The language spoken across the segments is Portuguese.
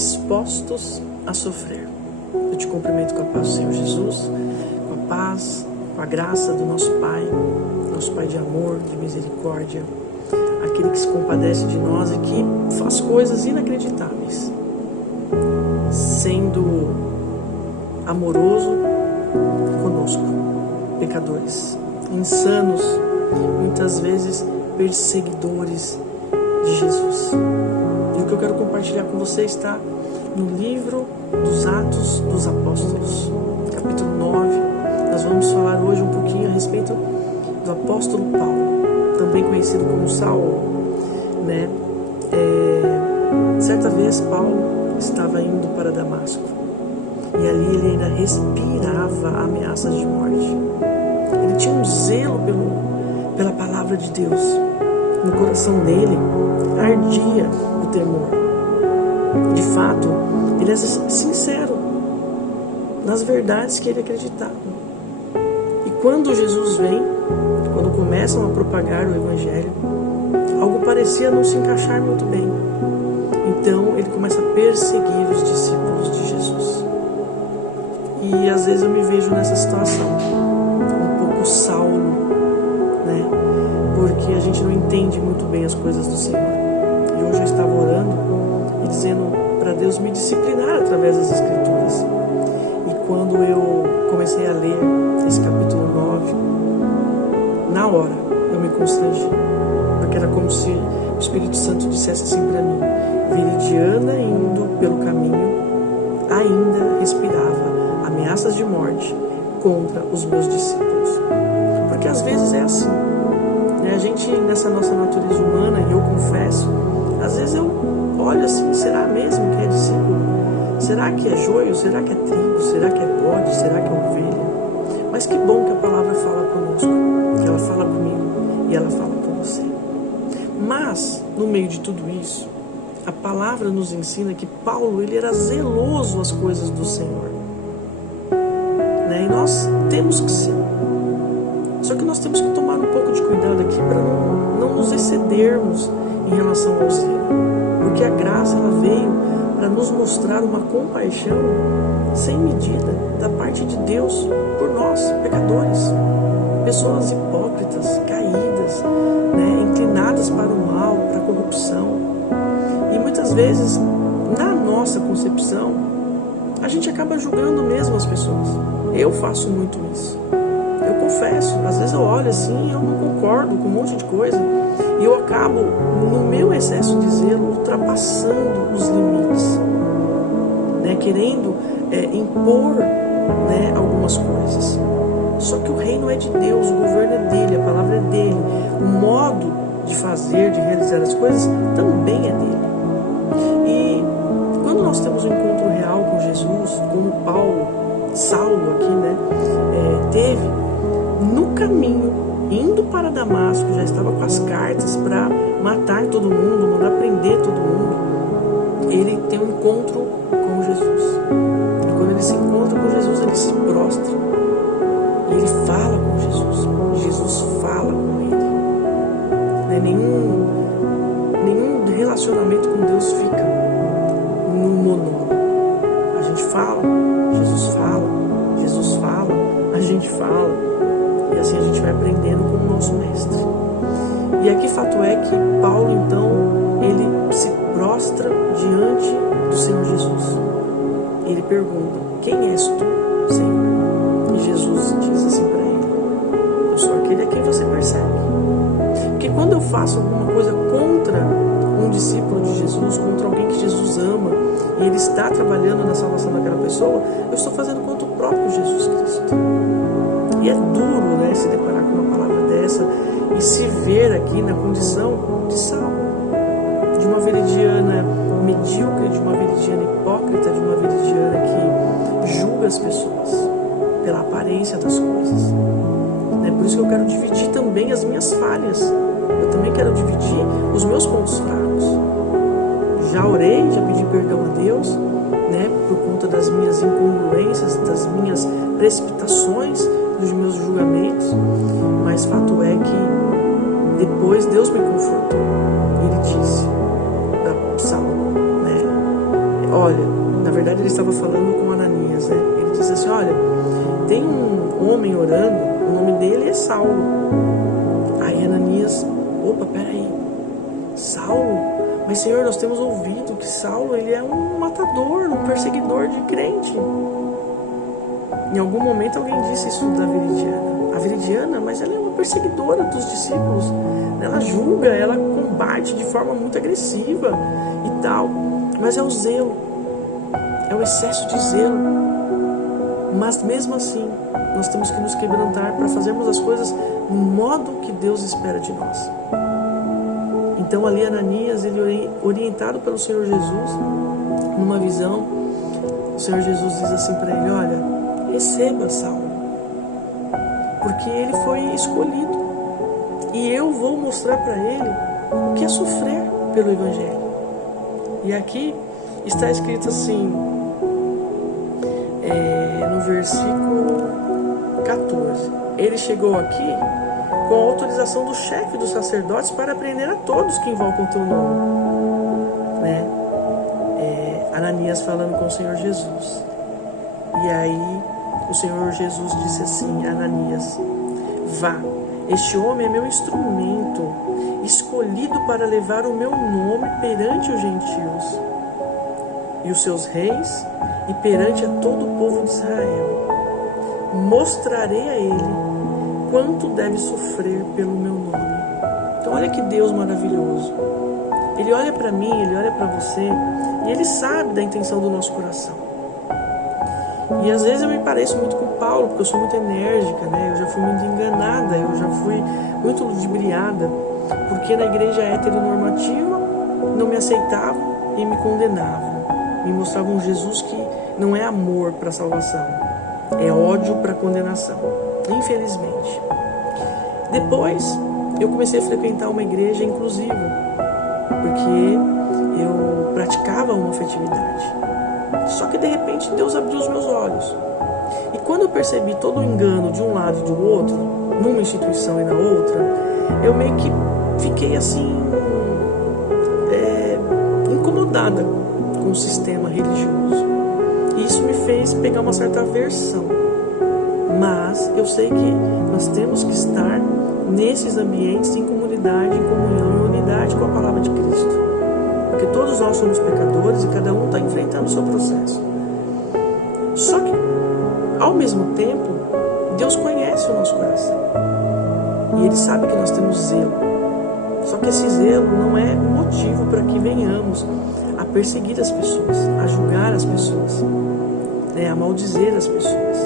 dispostos a sofrer. Eu te cumprimento com a paz do Senhor Jesus, com a paz, com a graça do nosso Pai de amor, de misericórdia, aquele que se compadece de nós e que faz coisas inacreditáveis, sendo amoroso conosco, pecadores, insanos, muitas vezes perseguidores de Jesus. E o que eu quero compartilhar com você está no livro dos Atos dos Apóstolos, capítulo 9. Nós vamos falar hoje um pouquinho a respeito do apóstolo Paulo, também conhecido como Saulo, né? Certa vez Paulo estava indo para Damasco e ali ele ainda respirava ameaças de morte. Ele tinha um zelo pela palavra de Deus. No coração dele ardia o temor. De fato, ele era sincero nas verdades que ele acreditava. E quando Jesus vem, quando começam a propagar o Evangelho, algo parecia não se encaixar muito bem. Então ele começa a perseguir os discípulos de Jesus. E às vezes eu me vejo nessa situação, um pouco Saulo, né? Porque a gente não entende muito bem as coisas do Senhor. E hoje eu estava orando e dizendo para Deus me disciplinar através das Escrituras. E quando eu comecei a ler esse capítulo 9, na hora eu me constrangi, porque era como se o Espírito Santo dissesse assim para mim: Viridiana, indo pelo caminho, ainda respirava ameaças de morte contra os meus discípulos. Porque às vezes é assim, né? A gente, nessa nossa natureza humana, e eu confesso, às vezes eu olho assim: será mesmo que é discípulo? Será que é joio? Será que é trigo? Será que é bode? Será que é ovelha? Mas que bom que a palavra fala conosco, que ela fala comigo e ela fala com você. Mas, no meio de tudo isso, a palavra nos ensina que Paulo, ele era zeloso às coisas do Senhor, né? E nós temos que ser. Só que nós temos que tomar um pouco de cuidado aqui para não nos excedermos em relação ao zelo. Porque a graça, ela veio para nos mostrar uma compaixão sem medida da parte de Deus por nós, pecadores, pessoas hipócritas, caídas, né, inclinadas para o mal, para a corrupção. E muitas vezes, na nossa concepção, a gente acaba julgando mesmo as pessoas. Eu faço muito isso. Eu confesso, às vezes eu olho assim e eu não concordo com um monte de coisa. E eu acabo, no meu excesso de zelo, ultrapassando os limites, né, querendo impor, né, algumas coisas. Só que o reino é de Deus, o governo é dele, a palavra é dele, o modo de fazer, de realizar as coisas também é dele. E quando nós temos um encontro real com Jesus, como Saulo aqui, né, teve no caminho, indo para Damasco, já estava com as cartas para matar todo mundo, mandar prender todo mundo, ele tem um encontro com Jesus. E quando ele se encontra com Jesus, ele se prostra. Ele fala com Jesus. Jesus fala com ele. Né? Nenhum relacionamento com Deus fica num monólogo. A gente fala, Jesus fala, Jesus fala, a gente fala. E assim a gente vai aprendendo com o nosso mestre. E aqui fato é que Paulo, então, ele se prostra diante do Senhor Jesus. Ele pergunta: quem és tu, Senhor? E Jesus diz assim para ele: eu sou aquele a quem você persegue. Porque quando eu faço alguma coisa contra um discípulo de Jesus, contra alguém que Jesus ama, e ele está trabalhando na salvação daquela pessoa, eu estou fazendo contra o próprio Jesus Cristo. E é duro, né, se deparar com uma palavra dessa e se ver aqui na condição de Saulo, de uma veridiana medíocre, de uma veridiana hipócrita, de uma veridiana que julga as pessoas pela aparência das coisas. É por isso que eu quero dividir também as minhas falhas. Eu também quero dividir os meus pontos fracos. Já orei, já pedi perdão a Deus, né, por conta das minhas incongruências, das minhas precipitações, dos meus julgamentos, mas fato é que depois Deus me confortou. Ele disse para Saulo, né, olha, na verdade ele estava falando com Ananias, né? Ele disse assim, olha, tem um homem orando, o nome dele é Saulo. Aí Ananias, opa, peraí, Saulo? Mas Senhor, nós temos ouvido que Saulo, ele é um matador, um perseguidor de crente. Em algum momento alguém disse isso da Viridiana. A Viridiana, mas ela é uma perseguidora dos discípulos. Ela julga, ela combate de forma muito agressiva e tal. Mas é o zelo, é o excesso de zelo. Mas mesmo assim, nós temos que nos quebrantar para fazermos as coisas no modo que Deus espera de nós. Então ali Ananias, ele orientado pelo Senhor Jesus, numa visão, o Senhor Jesus diz assim para ele, olha, receba Saulo, porque ele foi escolhido, e eu vou mostrar para ele o que é sofrer pelo Evangelho. E aqui está escrito assim, no versículo 14, ele chegou aqui com a autorização do chefe dos sacerdotes para prender a todos que invocam o teu nome, né? Ananias falando com o Senhor Jesus. E aí o Senhor Jesus disse assim, Ananias, vá, este homem é meu instrumento, escolhido para levar o meu nome perante os gentios e os seus reis e perante a todo o povo de Israel. Mostrarei a ele quanto deve sofrer pelo meu nome. Então olha que Deus maravilhoso. Ele olha para mim, ele olha para você e ele sabe da intenção do nosso coração. E às vezes eu me pareço muito com Paulo, porque eu sou muito enérgica, né? Eu já fui muito enganada, eu já fui muito ludibriada, porque na igreja heteronormativa não me aceitavam e me condenavam. Me mostravam um Jesus que não é amor para salvação, é ódio para condenação. Infelizmente. Depois eu comecei a frequentar uma igreja inclusiva, porque eu praticava a homoafetividade. Só que de repente Deus abriu os meus olhos. E quando eu percebi todo o engano de um lado e do outro, numa instituição e na outra, eu meio que fiquei assim, incomodada com o sistema religioso. E isso me fez pegar uma certa aversão. Mas eu sei que nós temos que estar nesses ambientes em comunidade, em comunhão, em unidade com a palavra de Cristo. Porque todos nós somos pecadores e cada um está enfrentando o seu processo. Só que, ao mesmo tempo, Deus conhece o nosso coração. E Ele sabe que nós temos zelo. Só que esse zelo não é motivo para que venhamos a perseguir as pessoas, a julgar as pessoas, a maldizer as pessoas,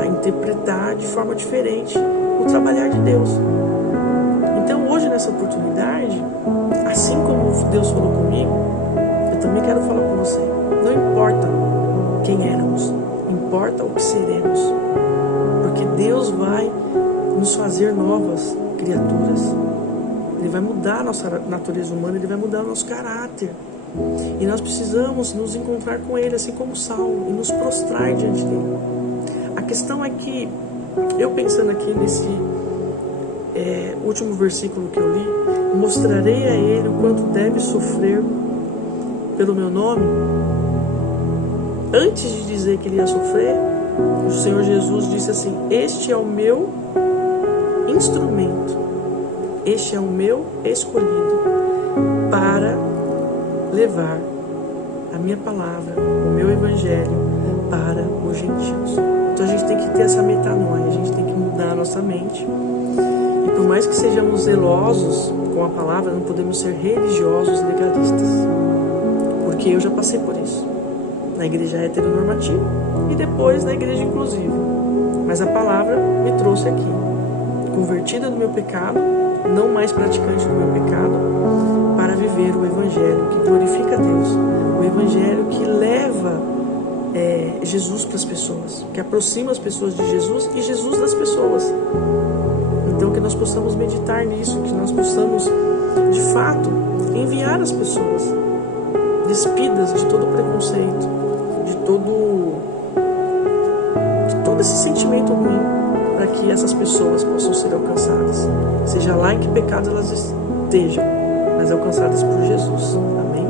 a interpretar de forma diferente o trabalhar de Deus. Então hoje nessa oportunidade, assim como Deus falou comigo, eu também quero falar com você. Não importa quem éramos, importa o que seremos, porque Deus vai nos fazer novas criaturas. Ele vai mudar a nossa natureza humana, Ele vai mudar o nosso caráter. E nós precisamos nos encontrar com Ele, assim como Saulo, e nos prostrar diante dele. A questão é que, eu pensando aqui nesse último versículo que eu li, mostrarei a ele o quanto deve sofrer pelo meu nome. Antes de dizer que ele ia sofrer, o Senhor Jesus disse assim: este é o meu instrumento, este é o meu escolhido para levar a minha palavra, o meu evangelho para os gentios. Então a gente tem que ter essa metanoia, a gente tem que mudar a nossa mente. E por mais que sejamos zelosos com a palavra, não podemos ser religiosos legalistas. Porque eu já passei por isso. Na igreja heteronormativa e depois na igreja inclusiva. Mas a palavra me trouxe aqui, convertida do meu pecado, não mais praticante do meu pecado, para viver o evangelho que glorifica a Deus, o evangelho que leva Jesus para as pessoas, que aproxima as pessoas de Jesus e Jesus das pessoas. Então que nós possamos meditar nisso, que nós possamos de fato enviar as pessoas despidas de todo preconceito, de todo esse sentimento ruim, para que essas pessoas possam ser alcançadas, seja lá em que pecado elas estejam, mas alcançadas por Jesus. Amém?